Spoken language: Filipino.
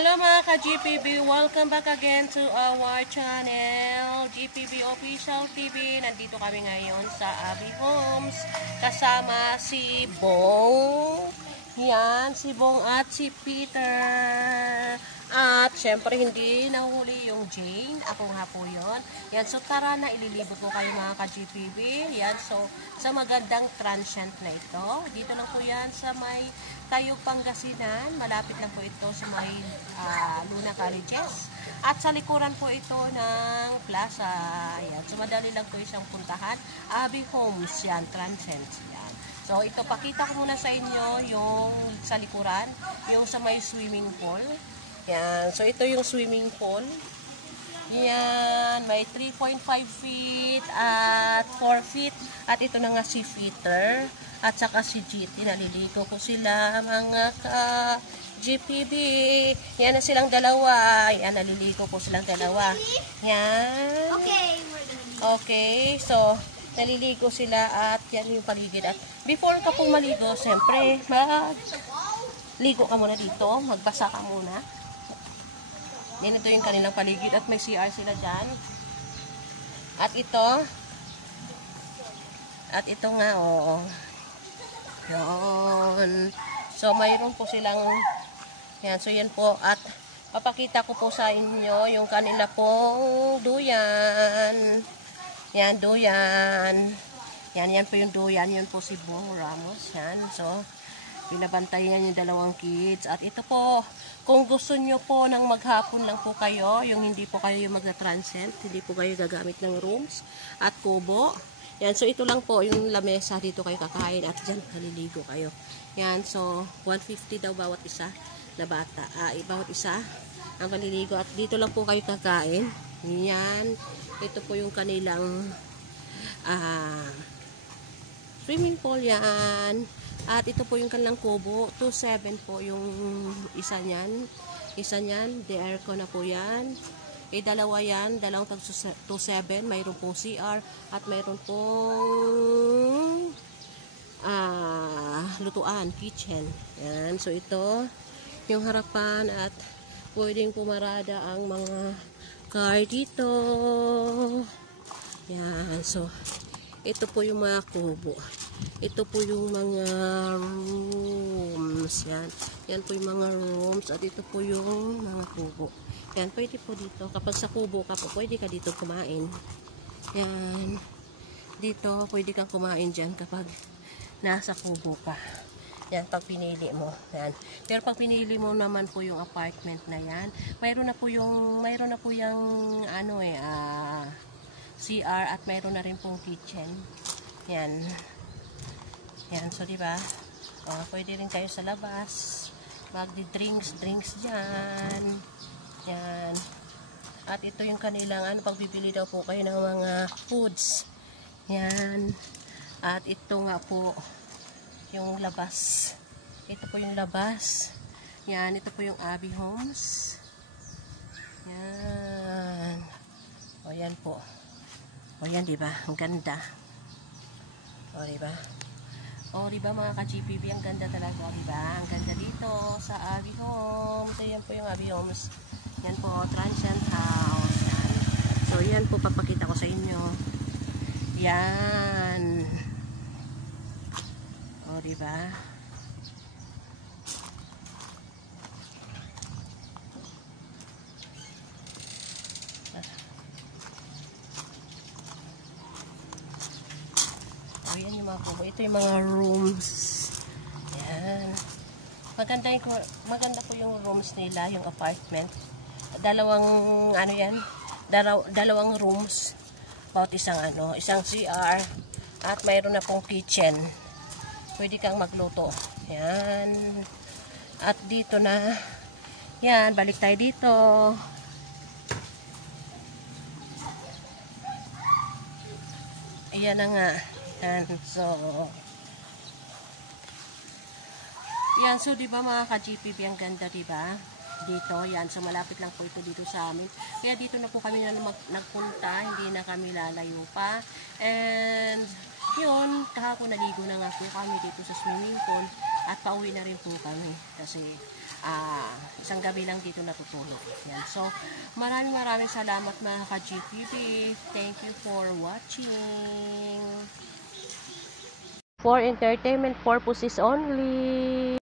Hello mga ka-GPB, welcome back again to our channel, GPB Official TV. Nandito kami ngayon sa Abby Homes kasama si Bong. Yan, si Bong at si Peter. At syempre hindi nahuli yung Jane. Ako nga po yun. Yan, so tara na, ililibo po kayo mga ka-GPB. Yan, so sa magandang transient na ito. Dito lang po yan sa may Tayog, Pangasinan. Malapit lang po ito sa may Luna Colleges. At sa likuran po ito ng plaza. Yan, so madali lang po isang puntahan. Abby Homes, yan, transient. Yan. So ito, pakita ko muna sa inyo yung sa likuran, yung sa may swimming pool. Yan. So, ito yung swimming pool. Yan. May 3.5 feet at 4 feet. At ito na nga si Peter. At saka si GT. Naliligo ko sila mga ka-GPB. Yan na silang dalawa. Yan. Naliligo ko silang dalawa. Yan. Okay. So, naliligo sila at yan yung paligid. At before ka pong maligo, siyempre, ligo ka muna dito. Magbasa ka muna. Yan, ito yung kanilang paligid at may CR sila dyan. At ito nga, oo. Yan. So, mayroon po silang, yan, so yan po. At papakita ko po sa inyo yung kanila pong duyan. Yan, duyan. Yan po yung duyan. Yan po si Bong Ramos. Yan, so, binabantayan yung dalawang kids. At ito po, kung gusto nyo po ng maghapon lang po kayo, yung hindi po kayo yung magna-transient, hindi po kayo gagamit ng rooms at kubo. Yan, so ito lang po yung lamesa, dito kayo kakain at dyan naliligo kayo. Yan, so 150 daw bawat isa na bata. Bawat isa ang maliligo at dito lang po kayo kakain. Yan, ito po yung kanilang swimming pool yan. At ito po yung kanilang kubo. 2.7 po yung isa niyan. Isa niyan. The aircon na po yan. Dalawa yan. Dalawang tag 2.7. Mayroon pong CR. At mayroon pong lutuan. Kitchen. Yan. So ito yung harapan. At pwedeng pumarada ang mga car dito. Yan. So ito po yung mga kubo. Ito po yung mga rooms. Yan. Yan po yung mga rooms. At ito po yung mga kubo. Yan. Pwede po dito. Kapag sa kubo ka po, pwede ka dito kumain. Yan. Dito, pwede kang kumain dyan kapag nasa kubo ka. Yan. Pag pinili mo. Yan. Pero pag pinili mo naman po yung apartment na yan, mayroon na po yung CR at mayroon na rin pong kitchen. Yan. Yan, so diba? Pwede rin kayo sa labas. Magdi-drinks dyan. Yan. At ito yung kanilang pagbibili daw po kayo ng mga foods. Yan. At ito nga po yung labas. Ito po yung labas. Yan, ito po yung Abby Homes. Yan. O yan po. O yan, diba? Ang ganda. O diba? O diba mga ka-GPB, ang ganda talaga, diba? Ang ganda dito sa Abby Homes. So yan po yung Abby Homes. Yan po, transient house. Yan. So yan po, papakita ko sa inyo. Yan. O diba? Ayan yung mga kubo. Ito yung mga rooms. Ayan. Maganda po yung rooms nila, yung apartment. Dalawang dalawang rooms. About isang CR. At mayroon na pong kitchen. Pwede kang magluto. Ayan. At dito na. Ayan, balik tayo dito. Ayan na nga. Yan, so diba mga ka-GPB, ang ganda diba? Dito, yan, so malapit lang po ito dito sa amin. Kaya dito na po kami nagpunta, hindi na kami lalayo pa. And yun, kahapon naligo na nga po kami dito sa swimming pool. At pauwi na rin po kami. Kasi isang gabi lang dito natutulog. Yan. So, maraming salamat mga ka-GPB. Thank you for watching. For entertainment purposes only.